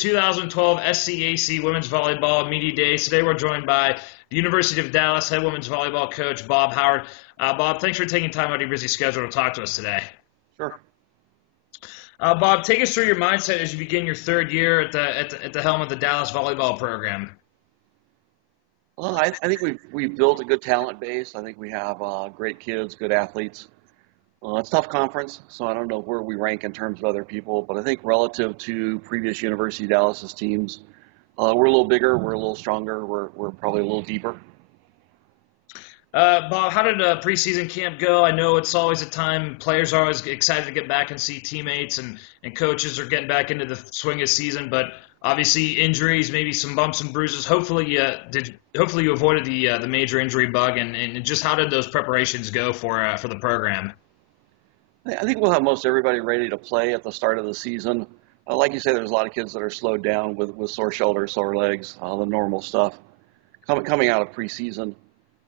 the 2012 SCAC Women's Volleyball Media Days. Today we're joined by the University of Dallas head women's volleyball coach, Bob Howard. Bob, thanks for taking time out of your busy schedule to talk to us today. Sure. Bob, take us through your mindset as you begin your third year at the helm of the Dallas volleyball program. Well, I think we've built a good talent base. I think we have great kids, good athletes. It's a tough conference, so I don't know where we rank in terms of other people, but I think relative to previous University of Dallas's teams, we're a little bigger, we're a little stronger, we're probably a little deeper. Bob, how did preseason camp go? I know it's always a time players are always excited to get back and see teammates, and coaches are getting back into the swing of season, but obviously injuries, maybe some bumps and bruises. Hopefully you avoided the major injury bug, and just how did those preparations go for the program? I think we'll have most everybody ready to play at the start of the season. Like you say, there's a lot of kids that are slowed down with sore shoulders, sore legs, the normal stuff. Coming out of preseason,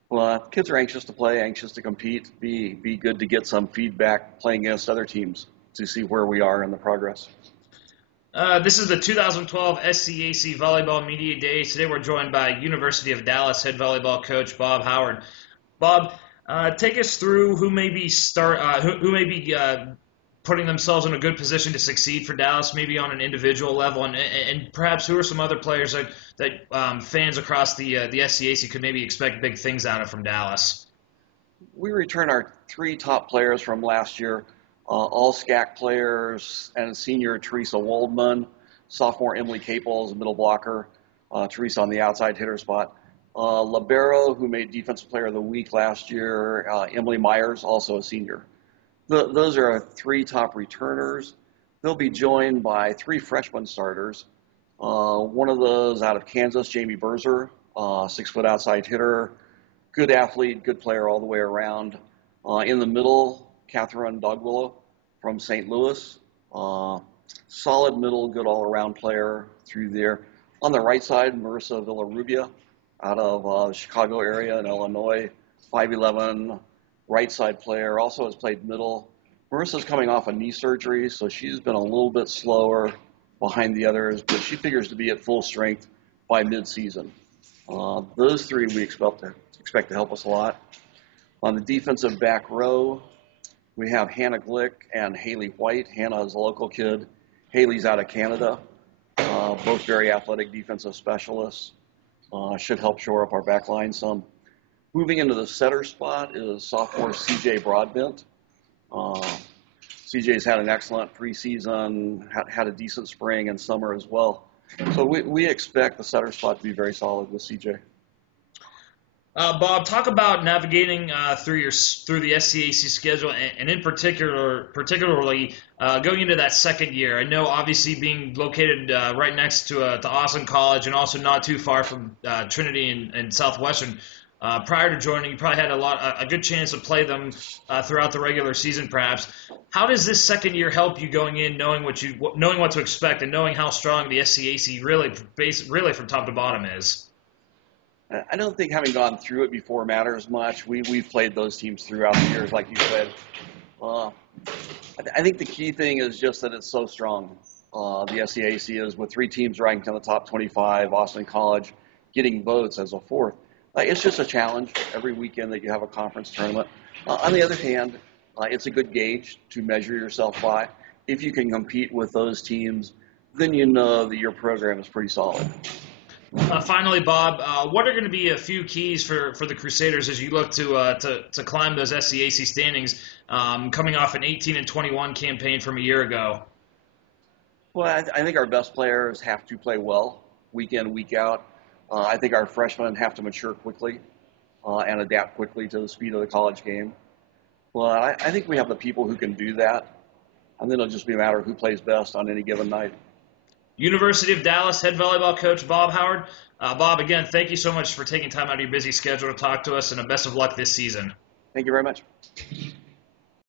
well, kids are anxious to play, anxious to compete, be good to get some feedback playing against other teams to see where we are in the progress. This is the 2012 SCAC Volleyball Media Days. Today we're joined by University of Dallas head volleyball coach Bob Howard. Bob, take us through who may be putting themselves in a good position to succeed for Dallas, maybe on an individual level, and perhaps who are some other players that fans across the SCAC could maybe expect big things out of from Dallas. We return our three top players from last year, all SCAC players, and senior Teresa Waldman, sophomore Emily Capel as a middle blocker, Teresa on the outside hitter spot. Libero, who made Defensive Player of the Week last year, Emily Myers, also a senior. Those are our three top returners. They'll be joined by three freshman starters. One of those out of Kansas, Jamie Berzer, 6-foot outside hitter, good athlete, good player all the way around. In the middle, Catherine Dogwillow from St. Louis, solid middle, good all-around player through there. On the right side, Marissa Villarubia, out of the Chicago area in Illinois, 5'11", right side player, also has played middle. Marissa's coming off a knee surgery, so she's been a little bit slower behind the others, but she figures to be at full strength by mid-season. Those three we expect to help us a lot. On the defensive back row, we have Hannah Glick and Haley White. Hannah is a local kid. Haley's out of Canada, both very athletic defensive specialists. Should help shore up our back line some. Moving into the setter spot is sophomore CJ Broadbent. CJ's had an excellent preseason, had a decent spring and summer as well. So we expect the setter spot to be very solid with CJ. Bob, talk about navigating through the SCAC schedule, and in particularly going into that second year. I know, obviously, being located right next to Austin College and also not too far from Trinity and Southwestern. Prior to joining, you probably had a good chance to play them throughout the regular season, perhaps. How does this second year help you going in, knowing what to expect, and knowing how strong the SCAC really from top to bottom is? I don't think having gone through it before matters much. We've played those teams throughout the years, like you said. I think the key thing is just that it's so strong. The SCAC is with three teams ranked in the top 25, Austin College getting votes as a fourth. It's just a challenge every weekend that you have a conference tournament. On the other hand, it's a good gauge to measure yourself by. If you can compete with those teams, then you know that your program is pretty solid. Finally, Bob, what are going to be a few keys for the Crusaders as you look to climb those SCAC standings, coming off an 18-21 campaign from a year ago? Well, I think our best players have to play well, week in, week out. I think our freshmen have to mature quickly and adapt quickly to the speed of the college game. Well, I think we have the people who can do that, and then it'll just be a matter of who plays best on any given night. University of Dallas head volleyball coach Bob Howard. Bob, again, thank you so much for taking time out of your busy schedule to talk to us, and best of luck this season. Thank you very much.